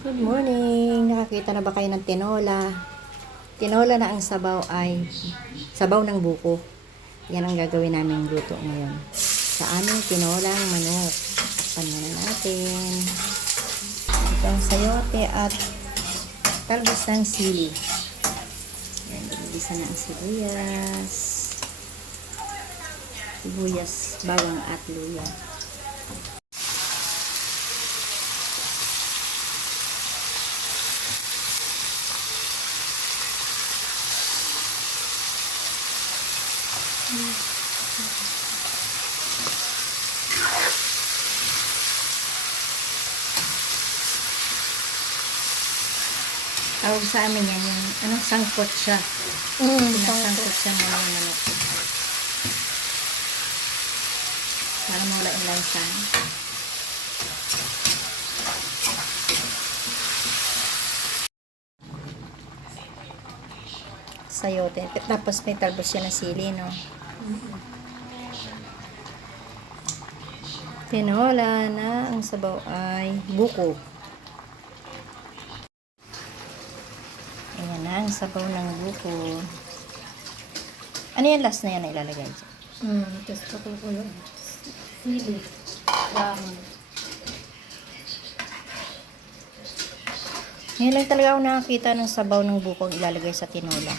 Good morning! Nakakita na ba kayo ng tinola? Tinola na ang sabaw ay sabaw ng buko. Yan ang gagawin namin luto ngayon. Sa aming tinolang manok. Takpan muna natin. Ito ang sayote at talbos ng sili. Yan, nililisa na ang sibuyas. Sibuyas, bawang at luya. Tawag sa amin yan, yung anong sangkot siya. Pinasangkot siya muna yung manok. Para mawala yung lansa. Sayote. Tapos may talbos siya na sili, no? Tinola na ang sabaw ay buko. Ayan na ang sabaw ng buko. Ano yan last na yan na ilalagay? Tapos pakukulo. Sili. Dahon. Ngayon lang talaga ako nakakita ng sabaw ng buko ang ilalagay sa tinola.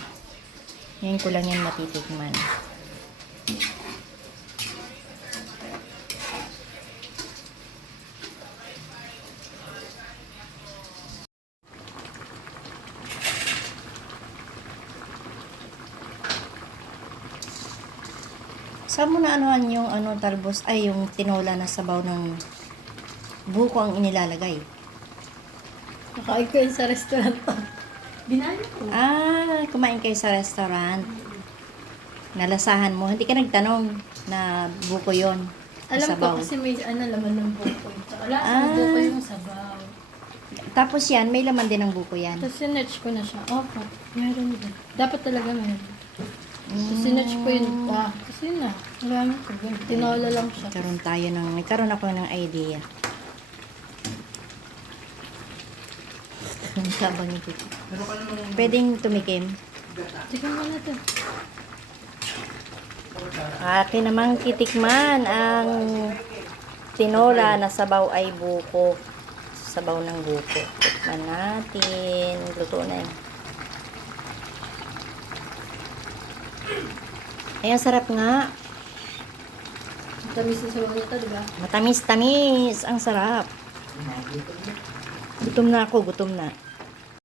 Ngayon ko lang yan matitikman. Saan mo na anuhan yung talbos ay yung tinola na sabaw ng buko ang inilalagay? Nakain ko yun sa restaurant to. Binayo ko. Kumain kayo sa restaurant. Nalasahan mo. Hindi ka nagtanong na buko yon. Alam sabaw. ko kasi may laman ng buko. Wala sa buko yung sabaw. Tapos yan, may laman din ng buko yan. Tapos sinerch ko na siya. Meron din. Dapat talaga meron. Tapos sinerch ko yun. Tapos yun na. Marami ko. Tinola lang siya. Nagkaroon ako ng idea. Ang sabang ito. Pwedeng tumikim. Tignan mo na ito. Atin namang kitikman ang tinola na sabaw ay buko. Sabaw ng buko. Tikman natin. Luto na yun. Ay, ang sarap nga. Matamis yung sabaw nito, diba? Matamis-tamis. Ang sarap. Gutom na ako. Gutom na.